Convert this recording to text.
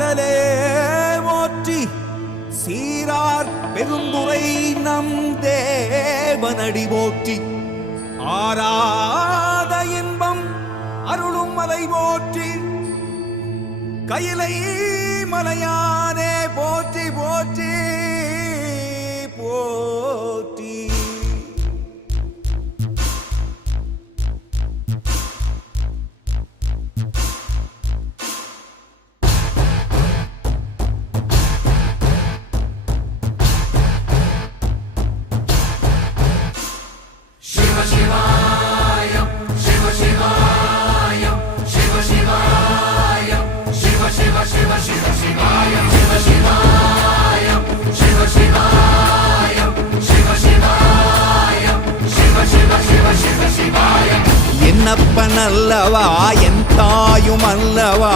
கடலே போற்றி சீரார் பெருந்துரை நம் தேவனடி போற்றி ஆராத இன்பம் அருளும் மலை போற்றி கையிலை மலையானே போற்றி போற்றி போற்றி. என்னப்பன் அல்லவா என் தாயும் அல்லவா